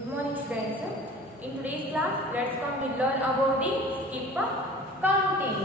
Good morning students. In today's class, let's come to learn about the skip counting.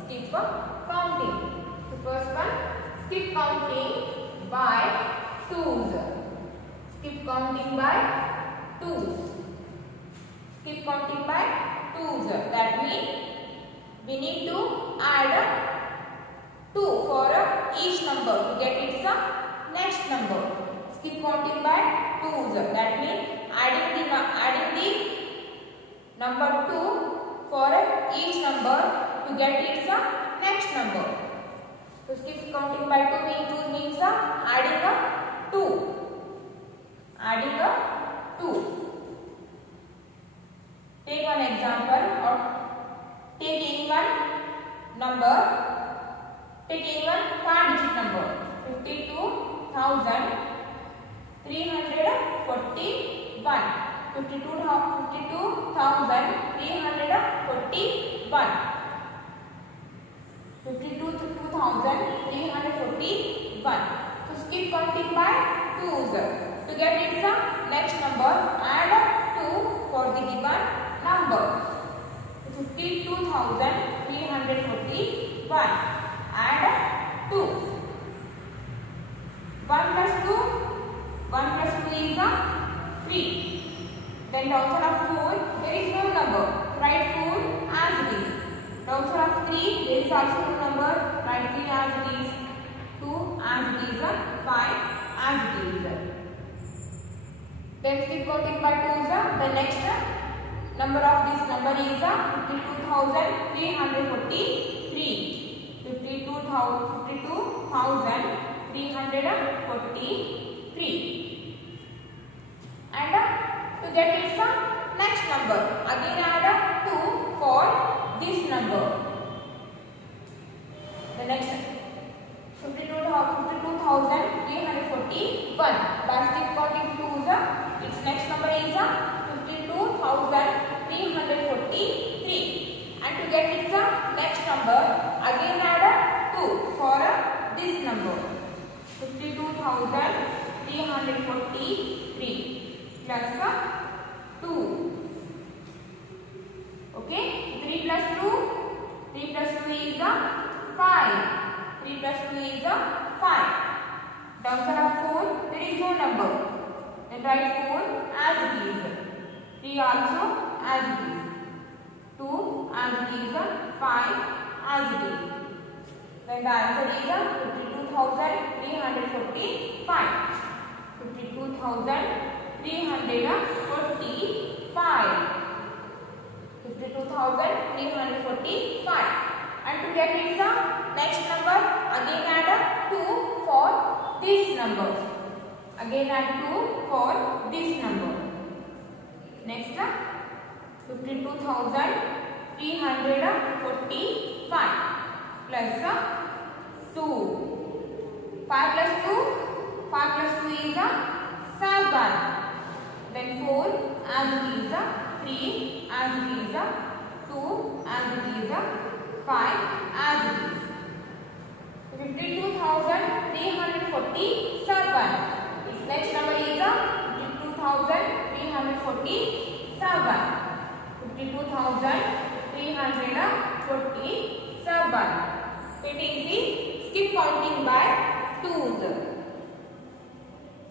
Skip counting. The first one, skip counting by twos. Skip counting by twos. Skip counting by twos. That means we need to add 2 for each number to get its next number. Skip counting by twos. That means adding the number 2 for each number to get its next number. So skip counting by 2 means adding a 2. Adding a 2. Take one example or take any one number. Take any one 5-digit number. 52,341. 52,341. 52,341. So skip counting by twos. To get its next number, add 2 for the given number. 52,341. Add 2. 1 plus 2. 1 plus 2 is 3. Then downside of 4, there is no number. Write 4 as it is. Downside of 3, there is also no number. Write 3 as it is. 2 as it is. 5 as it is. Then skip counting by 2s. The next number of this number is 52,343. 52,343. And to get its next number, again add 2 for this number. The next 52,341. By skip counting 2s, its next number is 52,343. And to get its next number, again add 2 for this number. 52,343 plus 2. Okay, 3 plus 2. 3 plus 2 is 5. 3 plus 2 is 5. Downside of 4, there is no number. Then write 4 as it is. 3 also as it is. 2 as it is. 5 as it is. Then the answer is 52,345. 52,345. 52,345. And to get its next number, again add 2 for this number. Again add 2 for this number. Next, 52,345 plus 2. 5 plus 2. 5 plus 2 is 7. Then 4 as it is. 3 as it is. 2 as it is. 5 as it is. 52,347. Its next number is 52,347. 52,347. It is the skip counting by twos.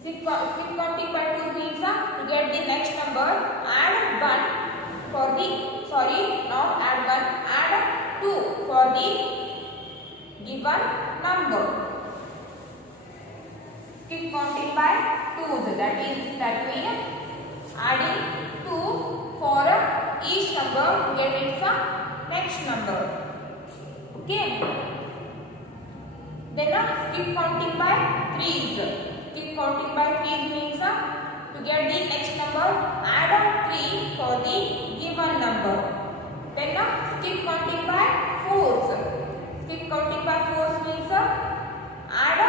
Skip counting by 2 means to get the next number, add 1 for the, not add 1, add 2 for the given number. Skip counting by twos. That means adding 2 for each number to get its next number. Okay. Then skip counting by threes. Skip counting by threes means to get the next number, add 3 for the given number. Then skip counting by fours. Skip counting by fours means add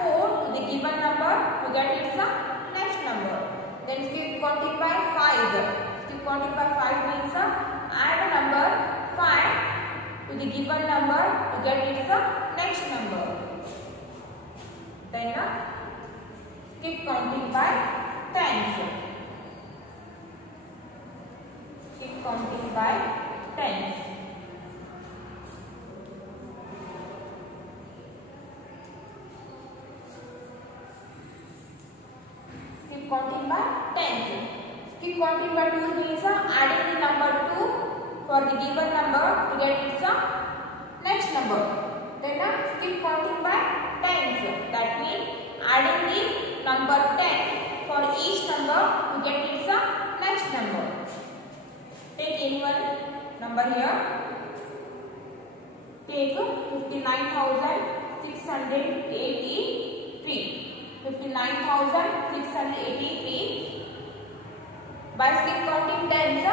4 to the given number to get its next number. Then skip counting by fives. Skip counting by 5 means add a number 5 to the given number to get its next number. Then skip counting by tens. by tens. Skip counting by twos means adding the number 2 for the given number to get its next number. Then skip counting by tens. That means adding the number 10 for each number to get its next number. Take any one number here. Take 59,683. 59,683. By skip counting tens,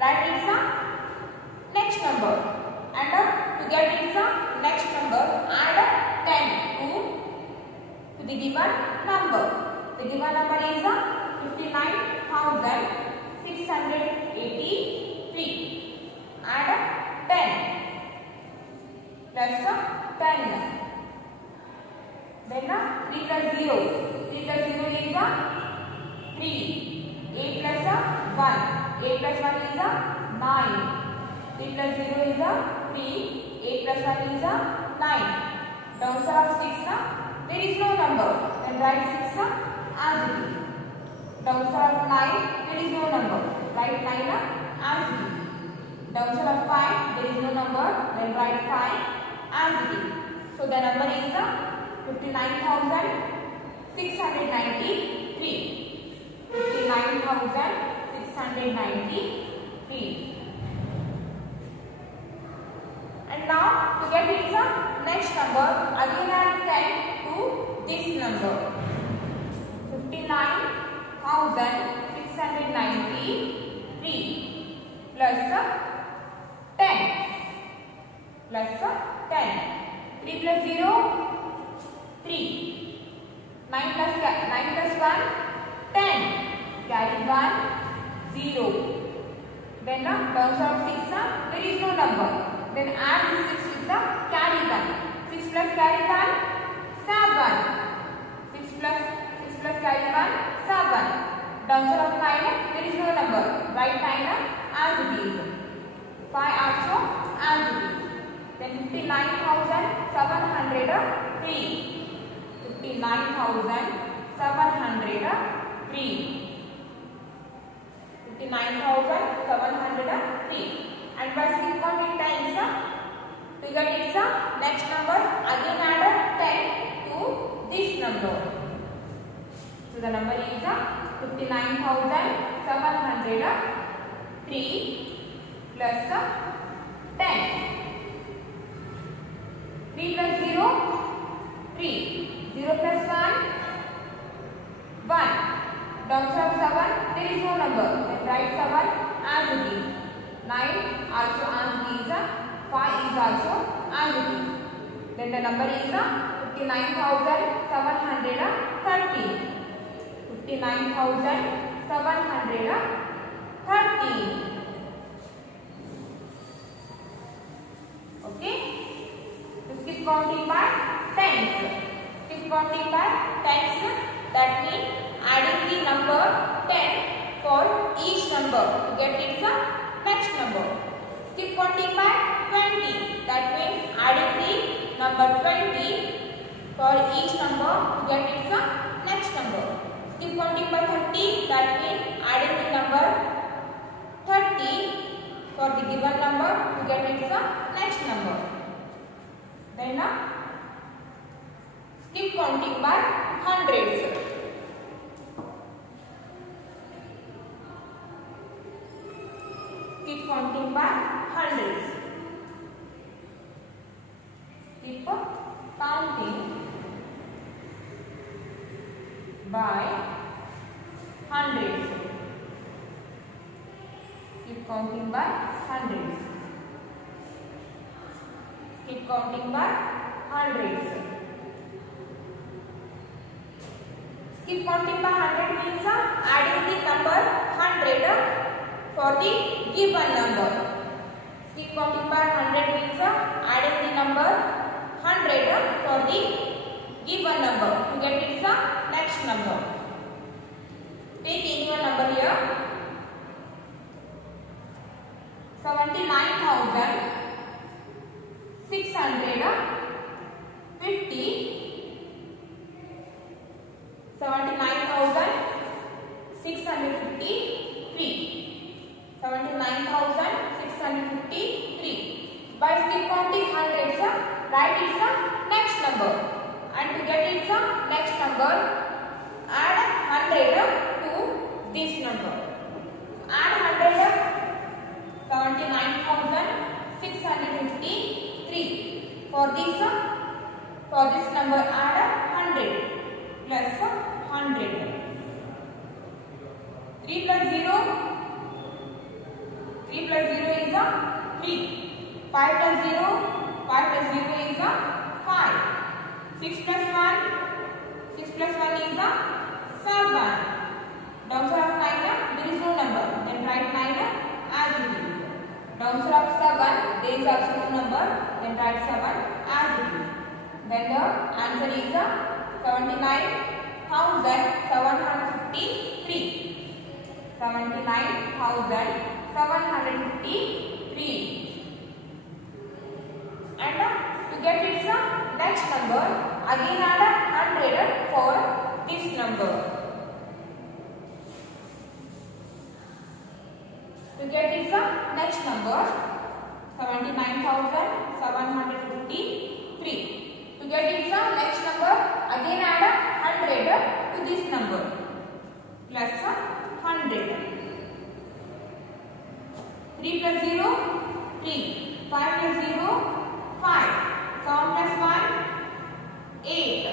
write its next number, and to get its next number, add 10 to the given number. The given number is 59,683. Add 10 plus 10. Then 3 plus 0. 3 plus 0 is 3. 8 plus 1. 8 plus 1 is 9. 3 plus 0 is 3. 8 plus 1 is 9. Downside of 6, there is no number. Then write 6 as it is. Downside of 9, there is no number. Write 9 as it is. Downside of 5, there is no number. Then write 5 as it is. So the number is 59,693. 59,693. And now to get its next number, again add 10 to this number. 59,693 plus 10. Plus 10. 3 plus 0, 3. 9 plus 1, 10. Carry 1, 0. Then terms of 6, there is no number. Then add this 6 with the carry 1. 6 plus carry 1, 7. 6 plus carry 1, 7. Terms of 9, there is no number. Write 9 as it is. 5 also as it is. Then 59,703. 59,703. 59,703. And by skip counting times, to get its next number, again add 10 to this number. So the number is 59,703 plus 10. 3 plus 0, 3. 0 plus 1, 1. Downside of 7, there is no number. Then write 7 as it is. 9 also as it is. 5 is also as it is. Then the number is 59,730. 59,730. Okay? So skip counting by tens. Skip counting by tens. That means adding the number 10 for each number to get its next number. Skip counting by 20. That means adding the number 20 for each number to get its next number. Skip counting by 30. That means adding the number 30 for the given number to get its next number. Then skip counting by hundreds. Skip counting by hundreds. Skip counting by hundreds. Keep counting by hundreds. Keep counting by hundreds. Keep counting by 100 means adding the number 100 for the given number. Keep counting by 100 means adding the number 100 for the given number to get its next number. Take any one number here. 79,650. 79,650. write its next number, and to get its next number, add 100 to this number. Add 100, 79,653. For this number, add 100 plus 100. 3 plus 0 is 3. 5 plus 0 is 5. 6 plus 1 is 7. Downside of 9, there is no number. Then write 9 as it is. Downside of 7, there is also no number. Then write 7 as it is. Then the answer is 79,753. 79,753. And to get its next number, again add 100 for this number. To get its next number, 79,753. To get its next number, again add 100 to this number plus 100. 3 plus 0, 3. 5 plus 0, 5. 7 plus 1, 8.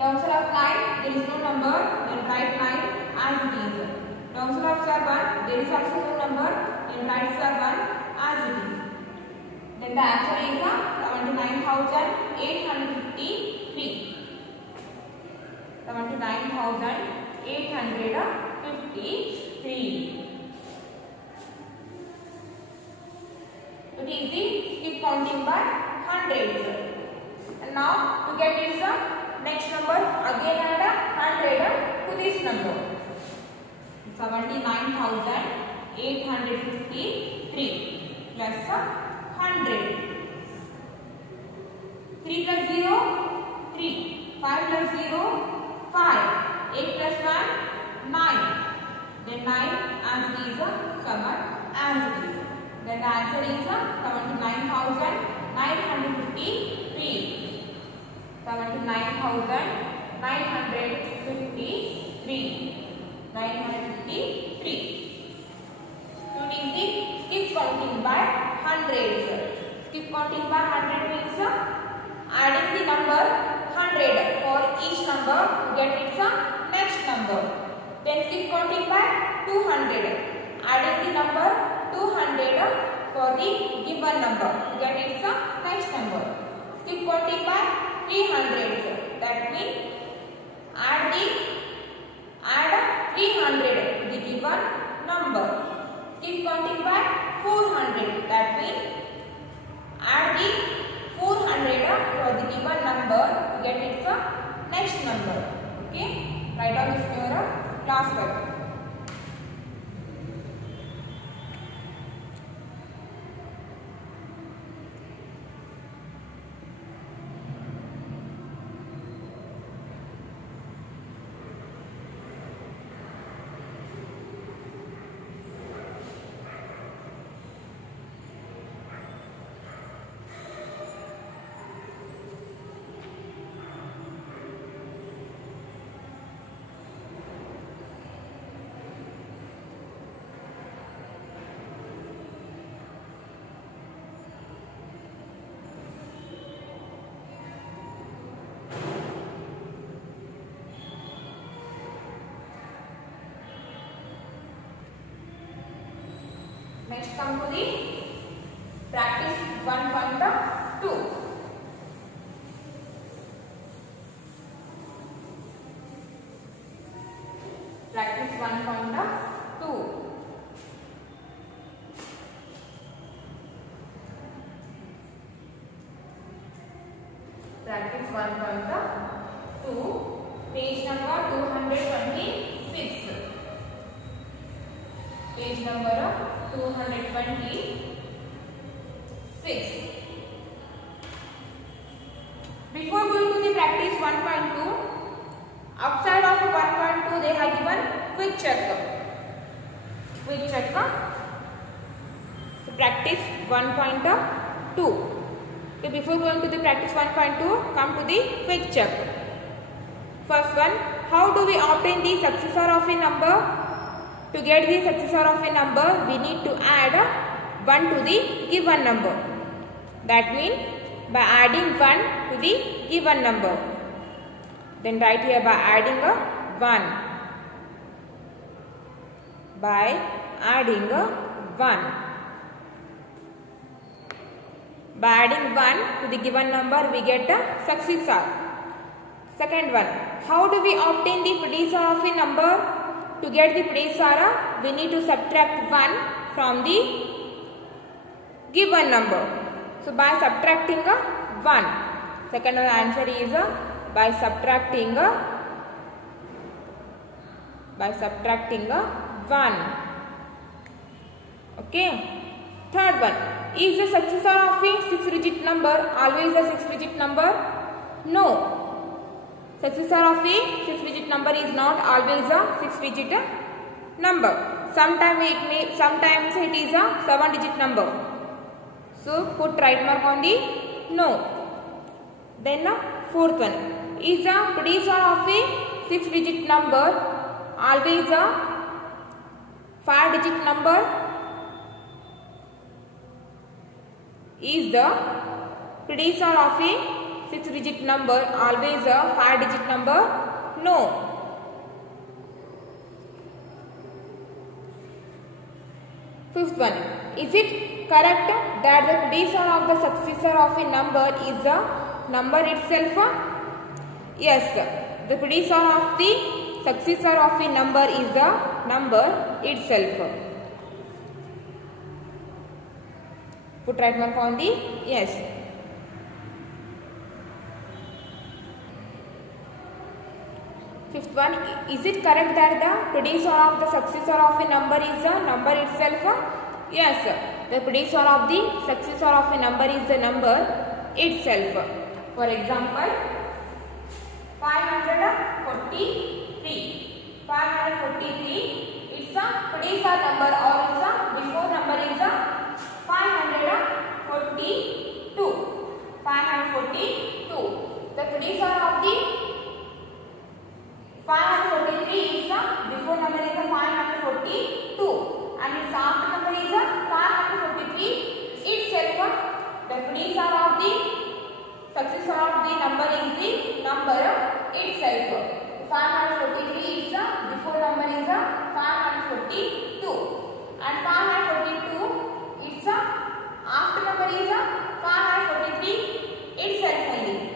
Downside of 9, there is no number. Then write 9 as it is. Downside of 7, there is also no number. Then write 7 as it is. Then the answer is 79,853. 79,853. It is the skip counting by hundreds. And now to get its next number, again add 100 to this number. 79,853 plus 100. 3 plus 0, 3. 5 plus 0, 5. 8 plus 1, 9. Then 9 as it is, 7 as it is. Then the answer is 79,953. 79,953. 953. It is the skip counting by hundreds. Skip counting by 100 means adding the number 100 for each number to get its next number. Then skip counting by 200, adding the number 200 for the given number to get its next number. Skip counting by 300, that means add 300 the given number. Skip counting by 400, that means add the 400 for the given number to get its next number. Okay, write down this in your class work. Next come to the practice 1.2. Practice 1.2. Practice 1.2, page number 226. Page number 226. Before going to the practice 1.2, outside of 1.2 they have given quick check. Quick check. So practice 1.2. Okay, before going to the practice 1.2, come to the quick check. First one, how do we obtain the successor of a number? To get the successor of a number, we need to add 1 to the given number. That means by adding 1 to the given number. Then write here by adding a 1. By adding a 1. By adding 1 to the given number, we get a successor. Second one, how do we obtain the predecessor of a number? To get the predecessor, we need to subtract 1 from the given number. So by subtracting a 1. Second answer is by subtracting a 1. Okay. Third one, is the successor of a 6-digit number always a 6-digit number? No. Successor of a 6-digit number is not always a 6-digit number. Sometimes it is a 7-digit number. So put right mark on the no. Then fourth one, is the predecessor of a 6-digit number always a 5-digit number? Is the predecessor of a 6-digit number always a 5-digit number? No. Fifth one, is it correct that the predecessor of the successor of a number is the number itself? Yes, the predecessor of the successor of a number is the number itself. Put right mark on the yes. Fifth one, is it correct that the predecessor of the successor of a number is the number itself? Yes, the predecessor of the successor of a number is the number itself. For example, 543. 543, it's a predecessor number or it's a before number is a 542. 542. The predecessor of the 543 is a before number is a 542 and its after number is a 543 itself. The predecessor of the successor of the number is the number itself. 543 is a before number is a 542 and 542 it's a after number is a 543 itself only.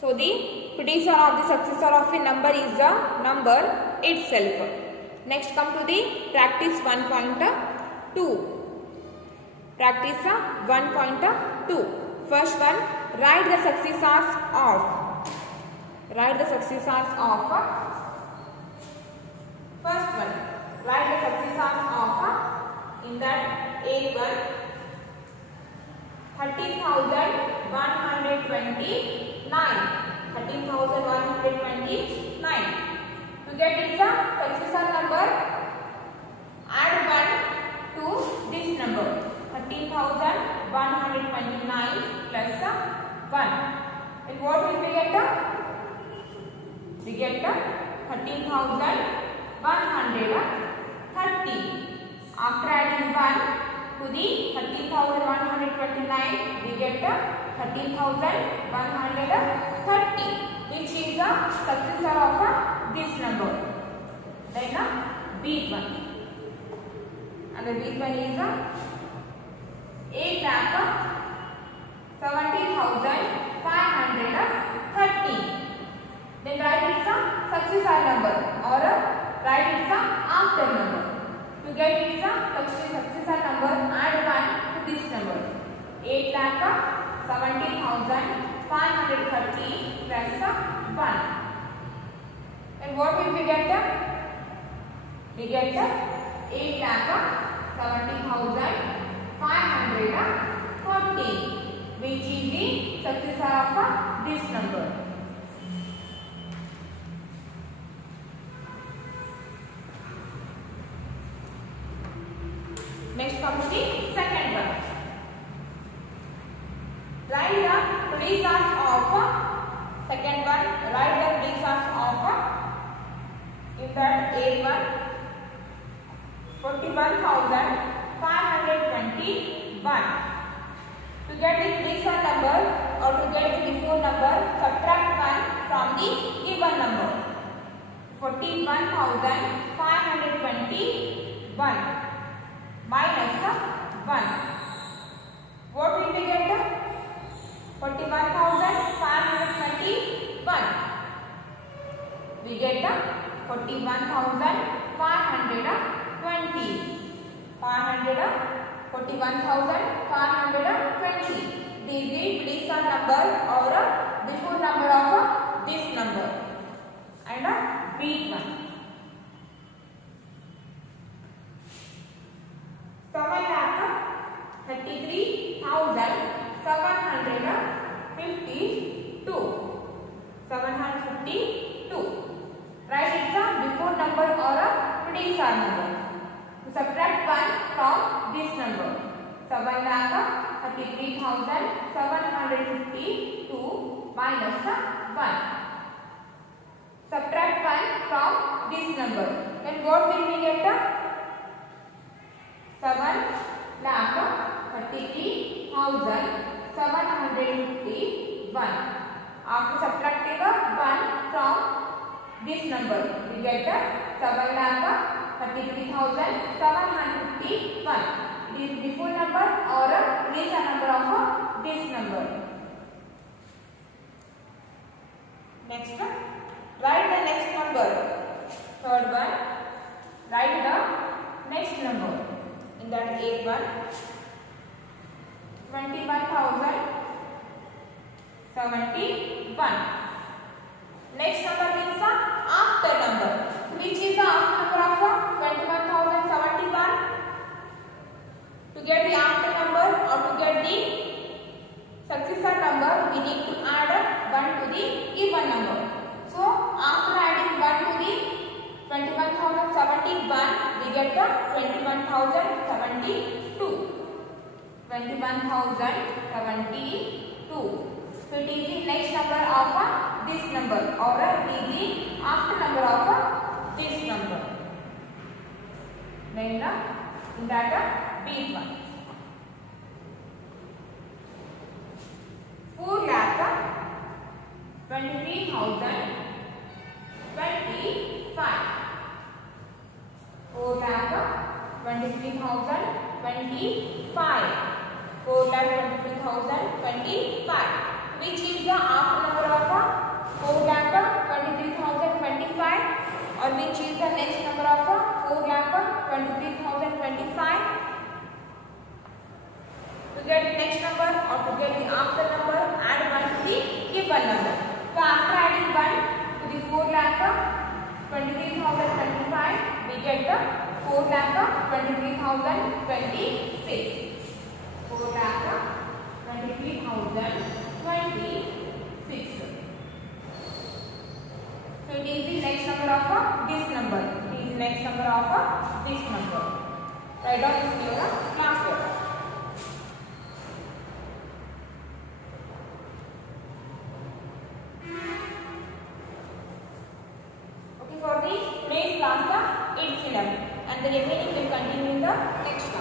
So the predecessor of the successor of a number is the number itself. Next come to the practice 1.2. Practice 1.2. First one, write the successors of. Write the successors of. First one, write the successors of. In that A1, 13,129. 13,129. To get its successor number, add 1 to this number. 13,129 plus 1. And what will we get? We get 13,130. After adding 1 to the 13,129, we get 13,130, which is the successor of this number. Then B1. And the B1 is 8,70,530. Then write its successor number or write its after number. To get its successor number, add 1 to this number. 8,70,530 plus 1. And what will we get? We get 8,70,540, which is the successor of this number. come to the second one. Write the results of second one. Write the results of in that A1 41,521. To get the result number or to get the before number, subtract 1 from the given number. 41,521 minus 1. What will we get? 41,521. We get 41,520. 41,520. This is result number or before number of this number. And beat one. 733,752. 752. Write it before number or result number. Subtract 1 from this number. 733,752 minus 1. Subtract 1 from this number. Then what will we get? 733,751. After subtracting 1 from this number, we get 733,751. It is before number or result number of this number. Next, write the next number. Third one, write the next number. In that A1, 21,071. Next number means the after number. Which is the after number of 21,071? To get the after number or to get the successor number, we need to add 1 to the given number. So, after adding 1 to the 21,071, we get the 21,072. 21,072. So, it is the next number of this number or it is the after number of this number. Then in that B1. 4,23,025. 4,23,025. 4,23,025. Which is the after number of 4,23,025 or which is the next number of 4,23,025? To get the next number or to get the after number, add 1 to the given number. So after adding 1 to the 4,23,025, we get the 4,23,026. 4,23,026. So it is the next number of this number. It is the next number of this number. Write down this here class letter. Okay, for the today's class it's enough, and the remaining will continue in the next class.